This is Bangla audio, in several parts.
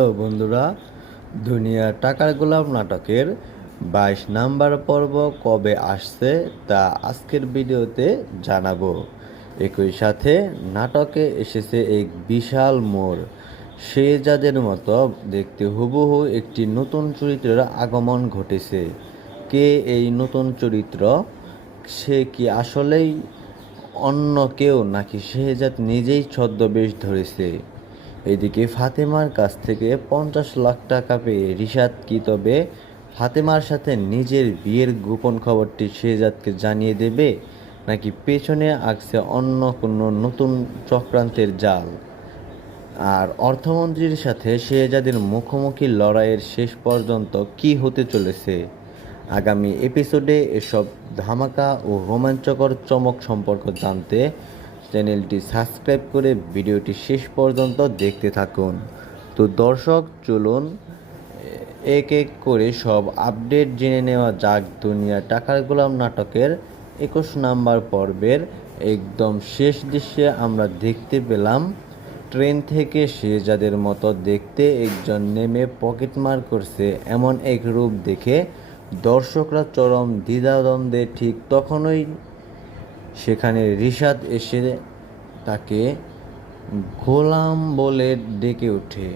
হ্যালো বন্ধুরা, দুনিয়া টাকার গোলাম নাটকের 22 নাম্বার পর্ব কবে আসছে তা আজকের ভিডিওতে জানাবো। একই সাথে নাটকে এসেছে এক বিশাল মোড়। শেহজাদের মতো দেখতে হুবহু একটি নতুন চরিত্রের আগমন ঘটেছে। কে এই নতুন চরিত্র? সে কি আসলেই অন্য কেউ নাকি শেহজাদ নিজেই ছদ্মবেশ ধরেছে? এদিকে ফাতেমার কাছ থেকে 50 লাখ টাকা পেয়ে রিশাদ কি তবে ফাতেমার সাথে নিজের বিয়ের গোপন খবরটি শেহজাদকে জানিয়ে দেবে, নাকি পেছনে আঁকছে অন্য কোনো নতুন চক্রান্তের জাল? আর অর্থমন্ত্রীর সাথে শেহজাদের মুখোমুখি লড়াইয়ের শেষ পর্যন্ত কি হতে চলেছে? আগামী এপিসোডে এসব ধামাকা ও রোমাঞ্চকর চমক সম্পর্কে জানতে চ্যানেলটি সাবস্ক্রাইব করে ভিডিওটি শেষ পর্যন্ত দেখতে থাকুন। তো দর্শক, চলুন এক এক করে সব আপডেট জেনে নেওয়া যাক। দুনিয়া টাকার গোলাম নাটকের 21 নাম্বার পর্বের একদম শেষ দৃশ্যে আমরা দেখতে পেলাম ট্রেন থেকে শেহজাদের মতো দেখতে একজন নেমে পকেটমার করছে। এমন এক রূপ দেখে দর্শকরা চরম দ্বিধাদ্বন্দ্বে। ঠিক তখনই সেখানে রিশাদ এসে তাকে গোলাম বলে ডেকে ওঠে।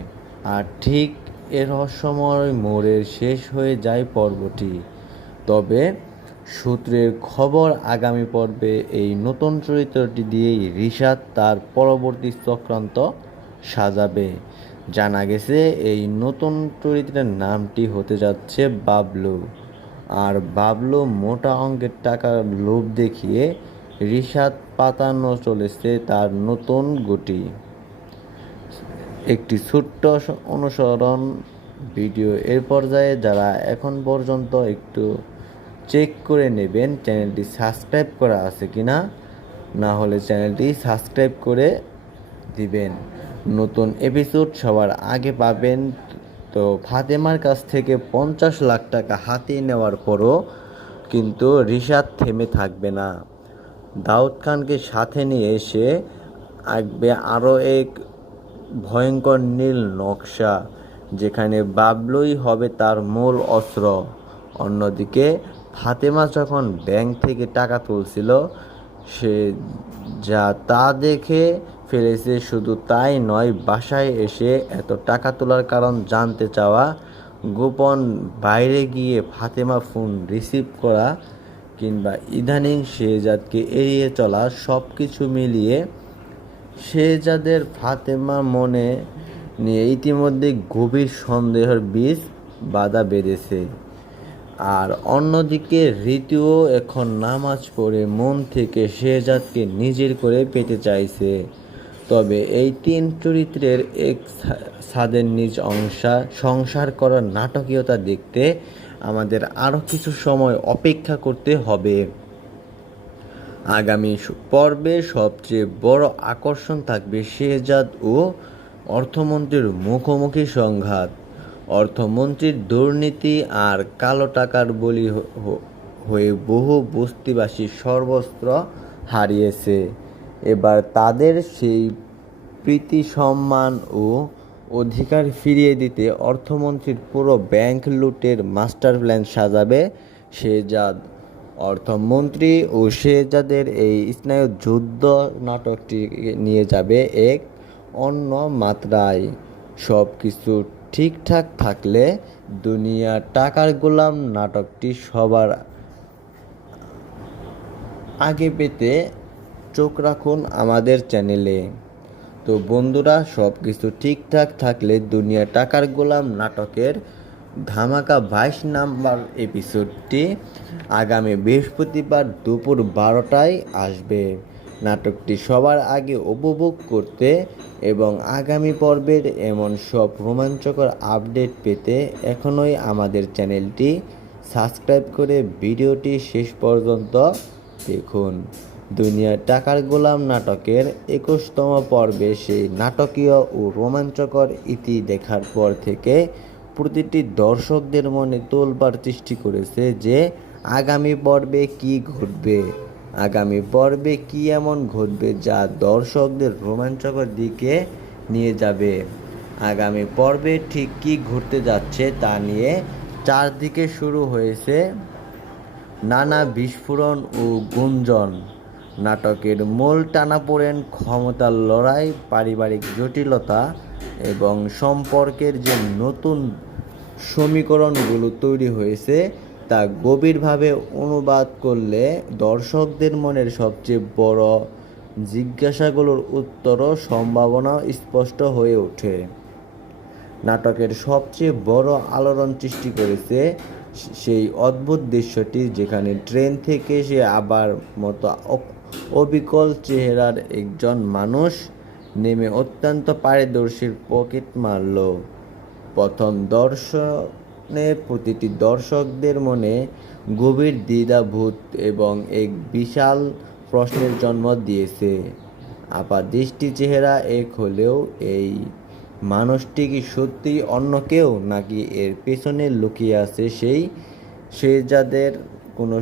আর ঠিক এর রহস্যময় মোড়ের শেষ হয়ে যায় পর্বটি। তবে সূত্রের খবর, আগামী পর্বে এই নতুন চরিত্রটি দিয়েই রিশাদ তার পরবর্তী চক্রান্ত সাজাবে। জানা গেছে এই নতুন চরিত্রের নামটি হতে যাচ্ছে বাবলু। আর বাবলু মোটা অঙ্কের টাকার লোভ দেখিয়ে রিশাদ পাতানো চলেছে তার নতুন গুটি। একটি ছোট্ট অনুসরণ ভিডিও এর পর্যায়ে যারা এখন পর্যন্ত একটু চেক করে নেবেন চ্যানেলটি সাবস্ক্রাইব করা আছে কিনা, না হলে চ্যানেলটি সাবস্ক্রাইব করে দিবেন। নতুন এপিসোড সবার আগে পাবেন। তো ফাতেমার কাছ থেকে 50 লাখ টাকা হাতিয়ে নেওয়ার পরও কিন্তু রিশাদ থেমে থাকবে না। দাউদ খানকে সাথে নিয়ে এসে আঁকবে আরও এক ভয়ঙ্কর নীল নকশা, যেখানে বাবলুই হবে তার মূল অস্ত্র। অন্যদিকে ফাতেমা যখন ব্যাংক থেকে টাকা তুলছিল, সে যা তা দেখে ফেলেছে। শুধু তাই নয়, বাসায় এসে এত টাকা তোলার কারণ জানতে চাওয়া, গোপন বাইরে গিয়ে ফাতেমা ফোন রিসিভ করা, কিংবা ইদানিং শেহজাদকে এড়িয়ে চলা, সব কিছু মিলিয়ে শেহজাদের ফাতেমা মনে নিয়ে ইতিমধ্যে গভীর সন্দেহের বীজ বাধা বেঁধেছে। আর অন্যদিকে ঋতুও এখন নামাজ পড়ে মন থেকে শেহজাদকে নিজের করে পেতে চাইছে। তবে এই তিন চরিত্রের এক ছাদের নিজ সংসার করার নাটকীয়তা দেখতে আমাদের আরও কিছু সময় অপেক্ষা করতে হবে। আগামী পর্বে সবচেয়ে বড় আকর্ষণ থাকবে শেহজাদ ও অর্থমন্ত্রীর মুখোমুখি সংঘাত। অর্থমন্ত্রীর দুর্নীতি আর কালো টাকার বলি হয়ে বহু বস্তিবাসী সর্বস্ত্র হারিয়েছে। এবার তাদের সেই প্রীতি, সম্মান ও অধিকার ফিরিয়ে দিতে অর্থমন্ত্রীর পুরো ব্যাংক লুটের মাস্টার প্ল্যান সাজাবে শেহজাদ। অর্থমন্ত্রী ও শেহজাদের এই স্নায়ু যুদ্ধ নাটকটি নিয়ে যাবে এক অন্য মাত্রায়। সব কিছু ঠিকঠাক থাকলে দুনিয়া টাকার গোলাম নাটকটি সবার আগে পেতে চোখ রাখুন আমাদের চ্যানেলে। তো বন্ধুরা, সব কিছু ঠিকঠাক থাকলে দুনিয়া টাকার গোলাম নাটকের ধামাকা 22 নাম্বার এপিসোডটি আগামী বৃহস্পতিবার দুপুর 12টায় আসবে। নাটকটি সবার আগে উপভোগ করতে এবং আগামী পর্বের এমন সব রোমাঞ্চকর আপডেট পেতে এখনই আমাদের চ্যানেলটি সাবস্ক্রাইব করে ভিডিওটি শেষ পর্যন্ত দেখুন। দুনিয়া টাকার গোলাম নাটকের 21তম পর্বে সেই নাটকীয় ও রোমাঞ্চকর ইতি দেখার পর থেকে প্রতিটি দর্শকদের মনে তোলপাড় সৃষ্টি করেছে যে আগামী পর্বে কি ঘটবে। আগামী পর্বে কি এমন ঘটবে যা দর্শকদের রোমাঞ্চকর দিকে নিয়ে যাবে। আগামী পর্বে ঠিক কী ঘটতে যাচ্ছে তা নিয়ে চারদিকে শুরু হয়েছে নানা বিস্ফোরণ ও গুঞ্জন। নাটকের মূল টানাপোড়েন, ক্ষমতার লড়াই, পারিবারিক জটিলতা এবং সম্পর্কের যে নতুন সমীকরণগুলো তৈরি হয়েছে তা গভীরভাবে অনুবাদ করলে দর্শকদের মনের সবচেয়ে বড় জিজ্ঞাসাগুলোর উত্তরও সম্ভাবনা স্পষ্ট হয়ে ওঠে। নাটকের সবচেয়ে বড় আলোড়ন সৃষ্টি করেছে সেই অদ্ভুত দৃশ্যটি যেখানে ট্রেন থেকে সে আবার মতো অবিকল চেহারার একজন মানুষ নেমে অত্যন্ত পারদর্শীর পকেট মারল। প্রথম দর্শনে প্রতিটি দর্শকদের মনে গভীর দ্বিধাবোধ এবং এক বিশাল প্রশ্নের জন্ম দিয়েছে। আপাতদৃষ্টি চেহারা এক হলেও এই মানুষটি কি সত্যিই অন্য কেউ, নাকি এর পেছনে লুকিয়ে আছে সেই যাদের কোনো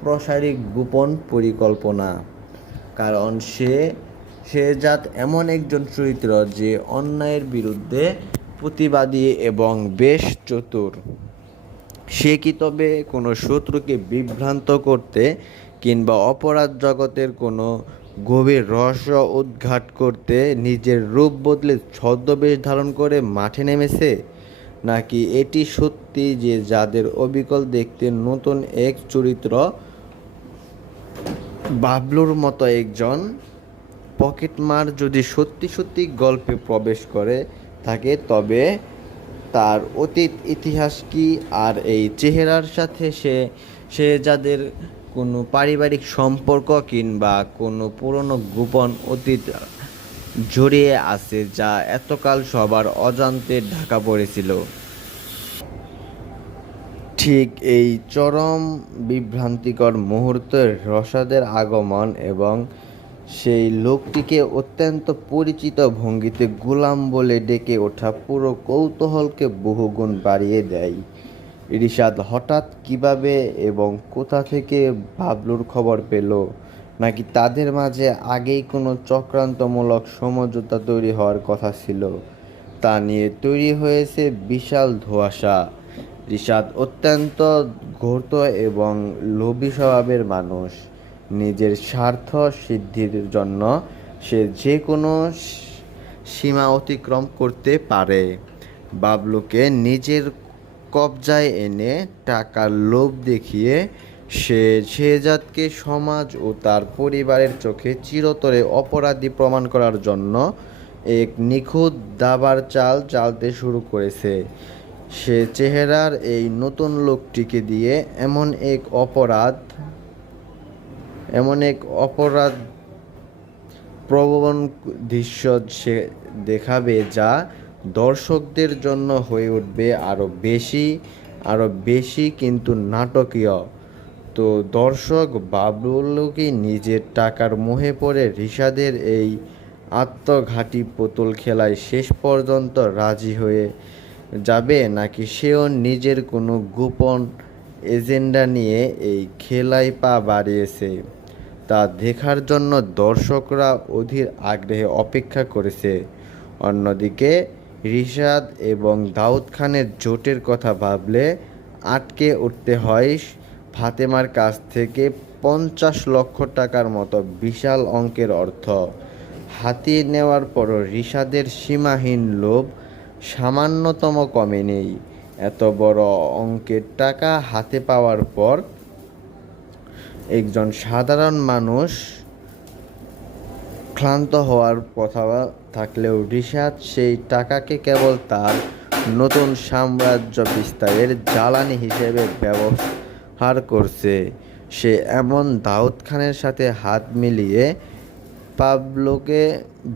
প্রসারিক গোপন পরিকল্পনা? কারণ শেহজাদ এমন একজন চরিত্র যে অন্যায়ের বিরুদ্ধে প্রতিবাদী এবং বেশ চতুর। সে কি তবে কোনো শত্রুকে বিভ্রান্ত করতে কিংবা অপরাধ জগতের কোনো গভীর রহস্য উদ্ঘাট করতে নিজের রূপ বদলে ছদ্মবেশ ধারণ করে মাঠে নেমেছে? নাকি এটি সত্যি যে যাদের অবিকল দেখতে নতুন এক চরিত্র, বাবলুর মতো একজন পকেটমার যদি সত্যি সত্যি গল্পে প্রবেশ করে থাকে, তবে তার অতীত ইতিহাস কি, আর এই চেহারার সাথে সে যাদের কোনো পারিবারিক সম্পর্ক কিংবা কোনো পুরনো গোপন অতীত জড়িয়ে আছে যা এতকাল সবার অজান্তে ঢাকা পড়েছিল? ঠিক এই চরম বিভ্রান্তিকর মুহূর্তে রশাদের আগমন এবং সেই লোকটিকে অত্যন্ত পরিচিত ভঙ্গিতে গোলাম বলে ডেকে ওঠা পুরো কৌতূহলকে বহুগুণ বাড়িয়ে দেয়। রিশাদ হঠাৎ কিভাবে এবং কোথা থেকে বাবলুর খবর পেল, নাকি তাদের মাঝে আগেই কোনো চক্রান্তমূলক সমঝোতা তৈরি হওয়ার কথা ছিল, তা নিয়ে তৈরি হয়েছে বিশাল ধোঁয়াশা। রিশাদ অত্যন্ত ধূর্ত এবং লোভী স্বভাবের মানুষ। নিজের স্বার্থ সিদ্ধির জন্য সে যে কোনো সীমা অতিক্রম করতে পারে। বাবলুকে নিজের কবজায় এনে টাকার লোভ দেখিয়ে সে শেহজাদকে সমাজ ও তার পরিবারের চোখে চিরতরে অপরাধী প্রমাণ করার জন্য এক নিখুঁত দাবার চাল চালতে শুরু করেছে। সে চেহারার এই নতুন লোকটিকে দিয়ে এমন এক অপরাধ প্রবণ দৃশ্য সে দেখাবে যা দর্শকদের জন্য হয়ে উঠবে আরও বেশি কিন্তু নাটকীয়। তো দর্শক, বাবলুকে নিজের টাকার মোহে পড়ে রিশাদের এই আত্মঘাতী পুতুল খেলায় শেষ পর্যন্ত রাজি হয়ে যাবে, নাকি সেও নিজের কোনো গোপন এজেন্ডা নিয়ে এই খেলায় পা বাড়িয়েছে, তা দেখার জন্য দর্শকরা অধীর আগ্রহে অপেক্ষা করেছে। অন্যদিকে রিশাদ এবং দাউদ খানের জোটের কথা ভাবলে আটকে উঠতে হয় ফাতেমার কাছ থেকে 50 লক্ষ টাকার মতো বিশাল অঙ্কের অর্থ হাতিয়ে নেওয়ার পরও রিশাদের সীমাহীন লোভ সামান্যতম কমে নেই। এত বড় অঙ্কের টাকা হাতে পাওয়ার পর একজন সাধারণ মানুষ ক্লান্ত হওয়ার কথা থাকলেও রিশাদ সেই টাকাকে কেবল তার নতুন সাম্রাজ্য বিস্তারের জ্বালানি হিসেবে ব্যবহার করছে। সে এমন দাউদ খানের সাথে হাত মিলিয়ে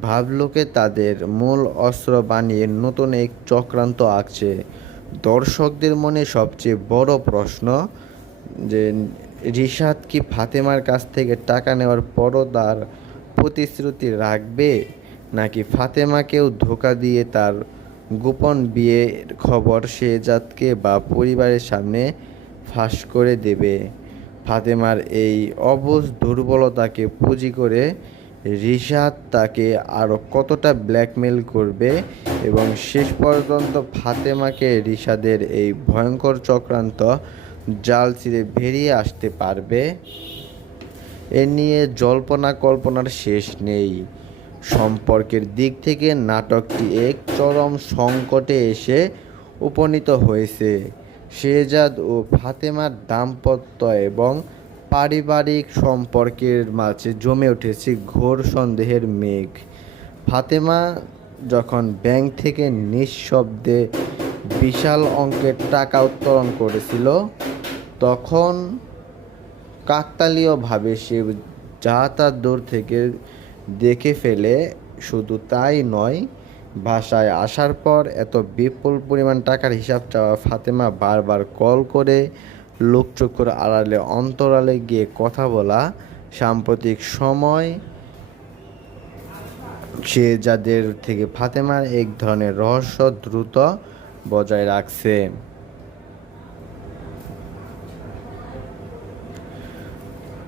ভাবলুকে তাদের মূল অস্ত্র বানিয়ে নতুন এক চক্রান্ত আঁকছে। দর্শকদের মনে সবচেয়ে বড় প্রশ্ন যে রিশাদ কি ফাতেমার কাছ থেকে টাকা নেওয়ার পরও তার প্রতিশ্রুতি রাখবে, নাকি ফাতেমাকেও ধোঁকা দিয়ে তার গোপন বিয়ের খবর শেহজাদকে বা পরিবারের সামনে ফাঁস করে দেবে। ফাতেমার এই অবুঝ দুর্বলতাকে পুঁজি করে রিশাদ তাকে আরও কতটা ব্ল্যাকমেল করবে এবং শেষ পর্যন্ত ফাতেমাকে রিশাদের এই ভয়ঙ্কর চক্রান্ত জাল ছিঁড়ে বেরিয়ে আসতে পারবে, এ নিয়ে জল্পনা কল্পনার শেষ নেই। সম্পর্কের দিক থেকে নাটকটি এক চরম সংকটে এসে উপনীত হয়েছে। শেহজাদ ও ফাতেমার দাম্পত্য এবং পারিবারিক সম্পর্কের মাঝে জমে উঠেছে ঘোর সন্দেহের মেঘ। ফাতেমা যখন ব্যাংক থেকে নিঃশব্দে বিশাল অঙ্কের টাকা উত্তোলন করেছিল, তখন কাকতালীয়ভাবে সে যা তার দূর থেকে দেখে ফেলে। শুধু তাই নয়, বাসায় আসার পর এত বিপুল পরিমাণ টাকার হিসাব চাওয়া ফাতেমা বারবার কল করে লোকচক্ষুর আড়ালে অন্তরালে গিয়ে কথা বলা সাম্প্রতিক সময় সে যাদের থেকে ফাতেমার এক ধরনের রহস্য দ্রুত বজায় রাখছে।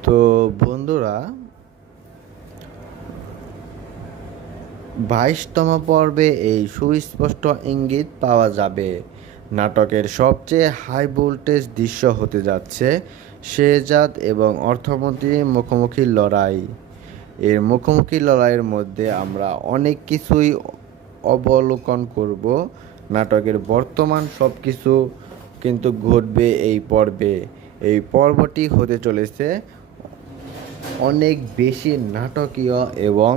তো বন্ধুরা, 22তম পর্বে এই সুস্পষ্ট ইঙ্গিত পাওয়া যাবে। নাটকের সবচেয়ে হাই ভোল্টেজ দৃশ্য হতে যাচ্ছে শেহজাদ এবং অর্থমন্ত্রীর মুখোমুখি লড়াই। এর মুখোমুখি লড়াইয়ের মধ্যে আমরা অনেক কিছুই অবলোকন করব। নাটকের বর্তমান সব কিছু কিন্তু ঘটবে এই পর্বে। এই পর্বটি হতে চলেছে অনেক বেশি নাটকীয় এবং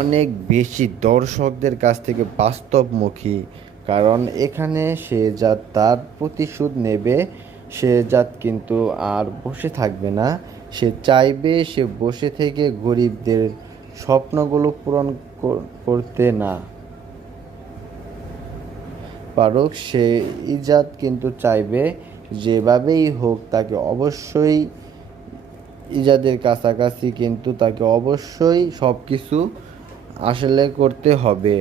অনেক বেশি দর্শকদের কাছ থেকে বাস্তবমুখী, কারণ এখানে শেহজাদ তার প্রতিশোধ নেবে। শেহজাদ কিন্তু আর বসে থাকবে না, সে চাইবে সে বসে থেকে গরিবদের স্বপ্নগুলো পূরণ করতে না পারুক। সে ইজাদ কিন্তু চাইবে যেভাবেই হোক তাকে অবশ্যই ইজাদের কাছাকাছি কিন্তু তাকে অবশ্যই সব কিছু আসলে করতে হবে।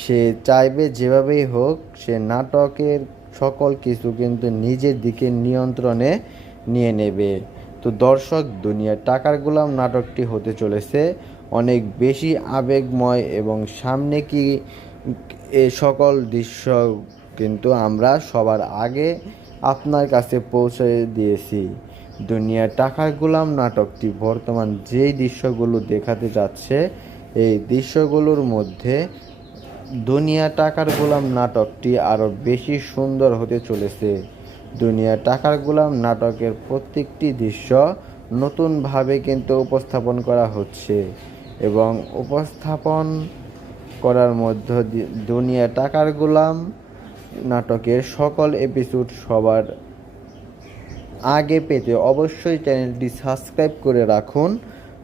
সে চাইবে যেভাবেই হোক সে নাটকের সকল কিছু কিন্তু নিজের দিকে নিয়ন্ত্রণে নিয়ে নেবে। তো দর্শক, দুনিয়ার টাকার গোলাম নাটকটি হতে চলেছে অনেক বেশি আবেগময় এবং সামনে কি এ সকল দৃশ্য কিন্তু আমরা সবার আগে আপনার কাছে পৌঁছে দিয়েছি। দুনিয়ার টাকার গোলাম নাটকটি বর্তমান যেই দৃশ্যগুলো দেখাতে যাচ্ছে, এই দৃশ্যগুলোর মধ্যে দুনিয়া টাকার গোলাম নাটকটি আরও বেশি সুন্দর হতে চলেছে। দুনিয়া টাকার গোলাম নাটকের প্রত্যেকটি দৃশ্য নতুনভাবে কিন্তু উপস্থাপন করা হচ্ছে এবং উপস্থাপন করার মধ্যে দুনিয়া টাকার গোলাম নাটকের সকল এপিসোড সবার আগে পেতে অবশ্যই চ্যানেলটি সাবস্ক্রাইব করে রাখুন।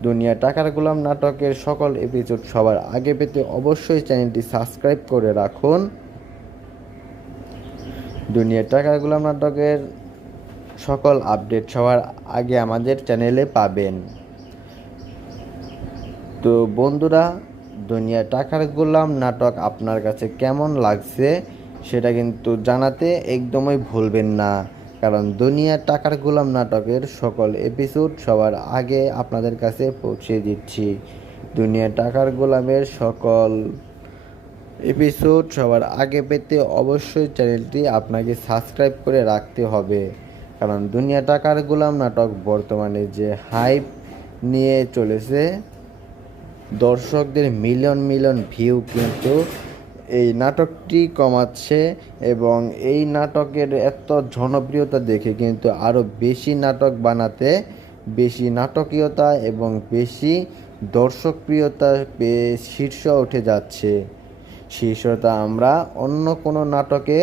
দুনিয়া টাকার গোলাম নাটকের সকল এপিসোড সবার আগে পেতে অবশ্যই চ্যানেলটি সাবস্ক্রাইব করে রাখুন। দুনিয়া টাকার গোলাম নাটকের সকল আপডেট সবার আগে আমাদের চ্যানেলে পাবেন। তো বন্ধুরা, দুনিয়া টাকার গোলাম নাটক আপনার কাছে কেমন লাগছে সেটা কিন্তু জানাতে একদমই ভুলবেন না, কারণ দুনিয়া টাকার গোলাম নাটকের সকল এপিসোড সবার আগে আপনাদের কাছে পৌঁছে দিচ্ছি। দুনিয়া টাকার গোলামের সকল এপিসোড সবার আগে পেতে অবশ্যই চ্যানেলটি আপনাকে সাবস্ক্রাইব করে রাখতে হবে, কারণ দুনিয়া টাকার গোলাম নাটক বর্তমানে যে হাইপ নিয়ে চলেছে, দর্শকদের মিলিয়ন মিলিয়ন ভিউ কিন্তু এই নাটকটি কমাচ্ছে এবং এই নাটকের এত জনপ্রিয়তা দেখে কিন্তু আরও বেশি নাটক বানাতে, বেশি নাটকীয়তা এবং বেশি দর্শকপ্রিয়তা পেয়ে শীর্ষ উঠে যাচ্ছে। শীর্ষতা আমরা অন্য কোনো নাটকে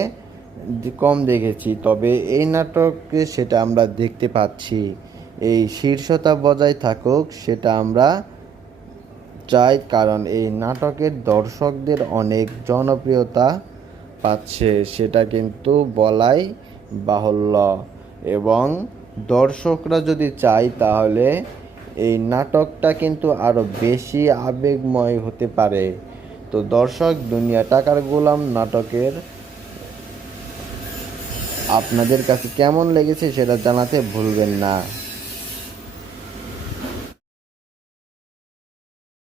কম দেখেছি, তবে এই নাটকে সেটা আমরা দেখতে পাচ্ছি। এই শীর্ষতা বজায় থাকুক সেটা আমরা চাই, কারণ এই নাটকের দর্শকদের অনেক জনপ্রিয়তা পাচ্ছে, সেটা কিন্তু বলাই বাহুল্য। এবং দর্শকরা যদি চায় তাহলে এই নাটকটা কিন্তু আরও বেশি আবেগময় হতে পারে। তো দর্শক, দুনিয়া টাকার গোলাম নাটকের আপনাদের কাছে কেমন লেগেছে সেটা জানাতে ভুলবেন না।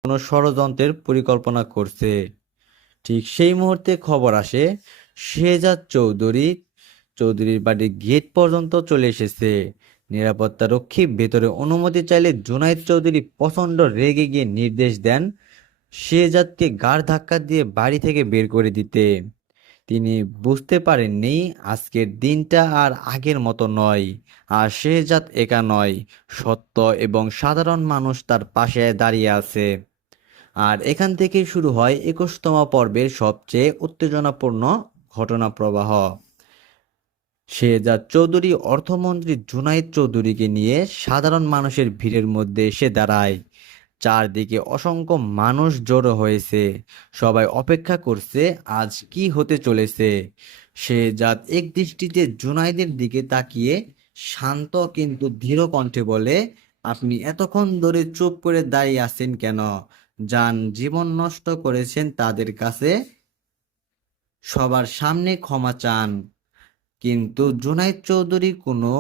কোনো ষড়যন্ত্রের পরিকল্পনা করছে। ঠিক সেই মুহূর্তে খবর আসে শেহজাদ চৌধুরীর বাড়ির গেট পর্যন্ত চলে এসেছে। নিরাপত্তা রক্ষী ভেতরে অনুমতি চাইলে জুনায়েদ চৌধুরী প্রচণ্ড রেগে গিয়ে নির্দেশ দেন শেহজাদকে ঘাড় ধাক্কা দিয়ে বাড়ি থেকে বের করে দিতে। তিনি বুঝতে পারেননি আজকের দিনটা আর আগের মতো নয়। আর শেহজাদ একা নয়, সত্য এবং সাধারণ মানুষ তার পাশে দাঁড়িয়ে আছে। আর এখান থেকেই শুরু হয় 21তম পর্বের সবচেয়ে উত্তেজনাপূর্ণ ঘটনা প্রবাহ। শেহজাদ চৌধুরী অর্থমন্ত্রী জুনায়েদ চৌধুরীকে নিয়ে সাধারণ মানুষের ভিড়ের মধ্যে এসে দাঁড়ায়। চারদিকে অসংখ্য মানুষ জড়ো হয়েছে, সবাই অপেক্ষা করছে আজ কি হতে চলেছে। শেহজাদ এক দৃষ্টিতে জুনায়েদের দিকে তাকিয়ে শান্ত কিন্তু দৃঢ় কণ্ঠে বলে, আপনি এতক্ষণ ধরে চুপ করে দাঁড়িয়ে আছেন কেন? যান জীবন নষ্ট করেছেন তাদের কাছে সবার সামনে ক্ষমা চান। কিন্তু জুনায়েদ চৌধুরী কোনো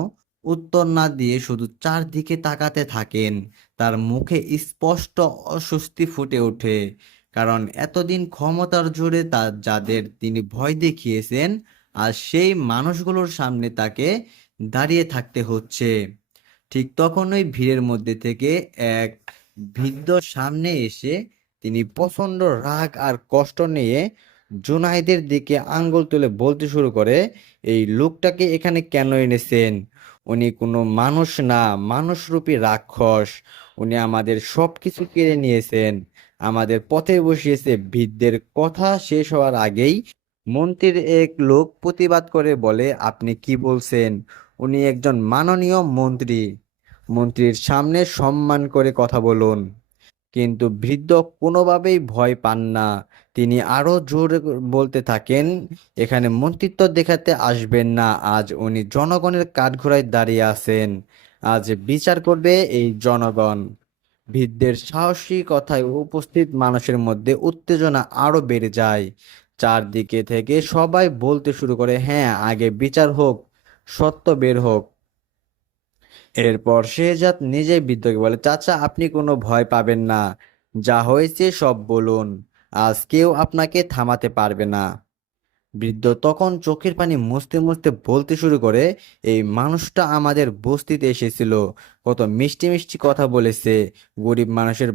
উত্তর না দিয়ে শুধু চারদিকে তাকাতে থাকেন। তার মুখে স্পষ্ট অস্বস্তি ফুটে ওঠে, কারণ এতদিন ক্ষমতার জোরে যাদের তিনি ভয় দেখিয়েছেন আর সেই মানুষগুলোর সামনে তাকে দাঁড়িয়ে থাকতে হচ্ছে। ঠিক তখনই ভিড়ের মধ্যে থেকে এক বৃদ্ধ সামনে এসে তিনি প্রচণ্ড রাগ আর কষ্ট নিয়ে জুনায়েদের দিকে আঙ্গুল তুলে বলতে শুরু করে, এই লোকটাকে এখানে কেন এনেছেন? উনি কোনো মানুষ না, মানুষরূপী রাক্ষস। উনি আমাদের সব কিছু কেড়ে নিয়েছেন, আমাদের পথে বসিয়েছে। বৃদ্ধের কথা শেষ হওয়ার আগেই মন্ত্রীর এক লোক প্রতিবাদ করে বলে, আপনি কি বলছেন? উনি একজন মাননীয় মন্ত্রী, মন্ত্রীর সামনে সম্মান করে কথা বলুন। কিন্তু বৃদ্ধ কোনোভাবেই ভয় পান না। তিনি আরো জোরে বলতে থাকেন, এখানে মন্ত্রিত্ব দেখাতে আসবেন না। আজ উনি জনগণের কাঠগড়ায় দাঁড়িয়ে আছেন, আজ বিচার করবে এই জনগণ। বৃদ্ধের সাহসী কথায় উপস্থিত মানুষের মধ্যে উত্তেজনা আরো বেড়ে যায়। চারদিকে থেকে সবাই বলতে শুরু করে, হ্যাঁ, আগে বিচার হোক, সত্য বের হোক। এরপর শেহজাদ নিজেই বৃদ্ধকে বলে, চাচা, আপনি কোনো ভয় পাবেন না, যা হয়েছে সব বলুন, আজ কেউ আপনাকে থামাতে পারবে না। বৃদ্ধ তখন চোখের পানি মুছতে মুছতে বলতে শুরু করে, এই মানুষটা আমাদের বস্তিতে এসেছিল, কত মিষ্টি মিষ্টি কথা বলেছে, গরিব মানুষের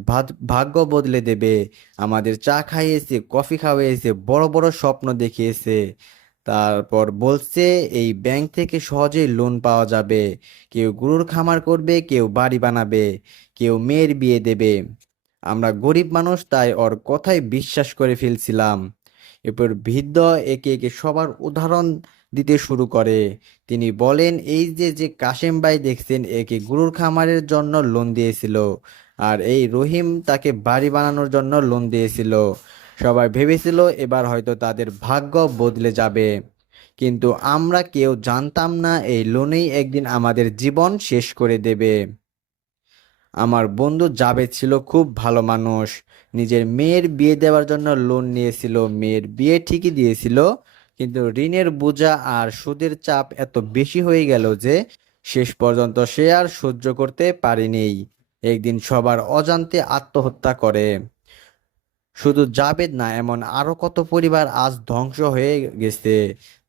ভাগ্য বদলে দেবে, আমাদের চা খাইয়েছে, কফি খাওয়াইছে, বড় বড় স্বপ্ন দেখিয়েছে। তারপর বলছে এই ব্যাংক থেকে সহজেই লোন পাওয়া যাবে, কেউ গরুর খামার করবে, কেউ বাড়ি বানাবে, কেউ মেয়ের বিয়ে দেবে। আমরা গরিব মানুষ, তাই ওর কথাই বিশ্বাস করে ফেলছিলাম। এরপর বৃদ্ধ একে একে সবার উদাহরণ দিতে শুরু করে। তিনি বলেন, এই যে যে কাশেম ভাই দেখছেন, একে গরুর খামারের জন্য লোন দিয়েছিল, আর এই রহিম তাকে বাড়ি বানানোর জন্য লোন দিয়েছিল। সবাই ভেবেছিল এবার হয়তো তাদের ভাগ্য বদলে যাবে, কিন্তু আমরা কেউ জানতাম না এই লোনেই একদিন আমাদের জীবন শেষ করে দেবে। আমার বন্ধু জাবেদ ছিল খুব ভালো মানুষ, নিজের মেয়ের বিয়ে দেওয়ার জন্য লোন নিয়েছিল, মেয়ের বিয়ে ঠিকই দিয়েছিল, কিন্তু ঋণের বোঝা আর সুদের চাপ এত বেশি হয়ে গেল যে শেষ পর্যন্ত সে আর সহ্য করতে পারেনি। একদিন সবার অজান্তে আত্মহত্যা করে। শুধু জাবেদ না, এমন আরো কত পরিবার আজ ধ্বংস হয়ে গেছে,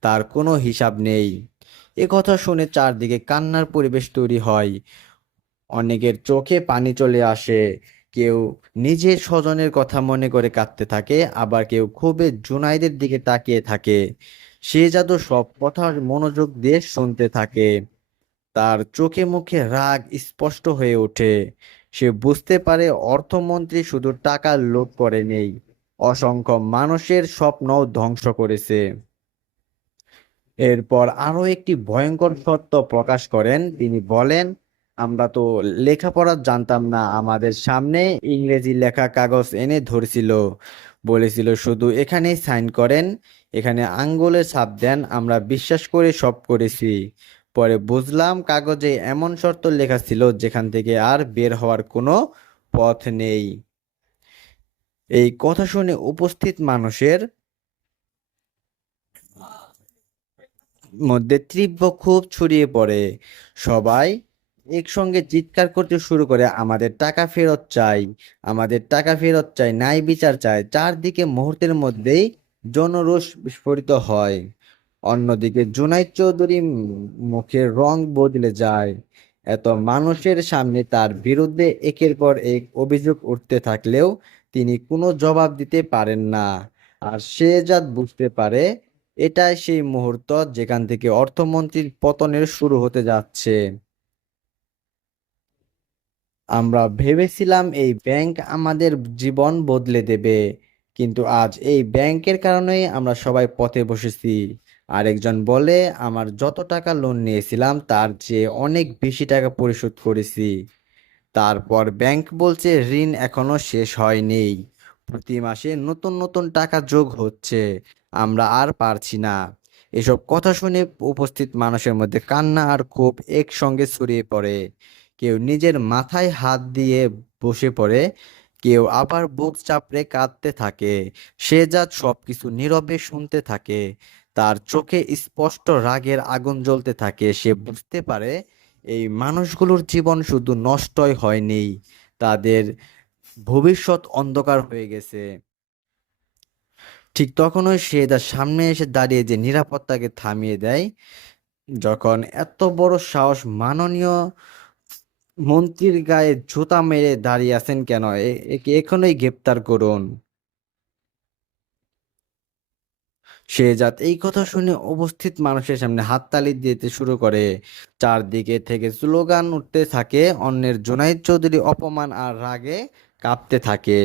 তার কোনো হিসাব নেই। এ কথা শুনে চারদিকে কান্নার পরিবেশ তৈরি হয়। অনেকের চোখে পানি চলে আসে, কেউ নিজের স্বজনের কথা মনে করে কাঁদতে থাকে, আবার কেউ ক্ষোভে জুনায়েদের দিকে তাকিয়ে থাকে। সে জাদু সব কথা মনোযোগ দিয়ে শুনতে থাকে। তার চোখে মুখে রাগ স্পষ্ট হয়ে ওঠে। সে বুঝতে পারে অর্থমন্ত্রী শুধু টাকার লোভ করেনি, অসংখ্য মানুষের স্বপ্নও ধ্বংস করেছে। এরপর আরো একটি ভয়ঙ্কর সত্য প্রকাশ করেন। তিনি বলেন, আমরা তো লেখাপড়া জানতাম না, আমাদের সামনে ইংরেজি লেখা কাগজ এনে ধরছিল, বলেছিল শুধু এখানেই সাইন করেন, এখানে আঙ্গুলের ছাপ দেন। আমরা বিশ্বাস করে সব করেছি। পরে বুঝলাম কাগজে এমন শর্ত লেখা ছিল যেখান থেকে আর বের হওয়ার কোনো পথ নেই। এই কথা শুনে উপস্থিত মানুষের মধ্যে তীব্র ক্ষোভ ছড়িয়ে পড়ে। সবাই একসঙ্গে চিৎকার করতে শুরু করে, আমাদের টাকা ফেরত চাই, আমাদের টাকা ফেরত চাই, ন্যায় বিচার চাই। চারদিকে মুহূর্তের মধ্যেই জনরোষ বিস্ফোরিত হয়। অন্যদিকে জুনাইদ চৌধুরী মুখের রং বদলে যায়। এত মানুষের সামনে তার বিরুদ্ধে একের পর এক অভিযোগ উঠতে থাকলেও তিনি কোনো জবাব দিতে পারেন না। আর শেহজাদ বুঝতে পারে এটাই সেই মুহূর্ত যেখান থেকে অর্থমন্ত্রীর পতনের শুরু হতে যাচ্ছে। আমরা ভেবেছিলাম এই ব্যাংক আমাদের জীবন বদলে দেবে, কিন্তু আজ এই ব্যাংকের কারণেই আমরা সবাই পথে বসেছি। আরেকজন বলে, আমার যত টাকা লোন নিয়েছিলাম তার চেয়ে অনেক বেশি টাকা পরিশোধ করেছি। তারপর ব্যাংক বলছে ঋণ এখনো শেষ হয়নি, প্রতি মাসে নতুন নতুন টাকা যোগ হচ্ছে, আমরা আর পারছি না। এসব কথা শুনে উপস্থিত মানুষের মধ্যে কান্না আর ক্ষোভ একসঙ্গে ছড়িয়ে পড়ে। কেউ নিজের মাথায় হাত দিয়ে বসে পড়ে, কেউ আবার বুক চাপড়ে কাঁদতে থাকে। শেহজাদ সবকিছু নীরবে শুনতে থাকে। তার চোখে স্পষ্ট রাগের আগুন জ্বলতে থাকে। সে বুঝতে পারে এই মানুষগুলোর জীবন শুধু নষ্টই হয়নি, তাদের ভবিষ্যৎ অন্ধকার হয়ে গেছে। ঠিক তখনই সে তার সামনে এসে দাঁড়িয়ে যে নিরাপত্তাকে থামিয়ে দেয়। যখন এত বড় সাহস, মাননীয় মন্ত্রীর গায়ে জুতা মেরে দাঁড়িয়ে আছেন কেন? একে এখনই গ্রেপ্তার করুন। শেহজাদ এই কথা শুনে উপস্থিত মানুষের সামনে হাততালি দিতে শুরু করে। চারদিকে থেকে স্লোগান উঠতে থাকে। অন্যের জুনাইদ চৌধুরী অপমান আর রাগে কাঁপতে থাকে।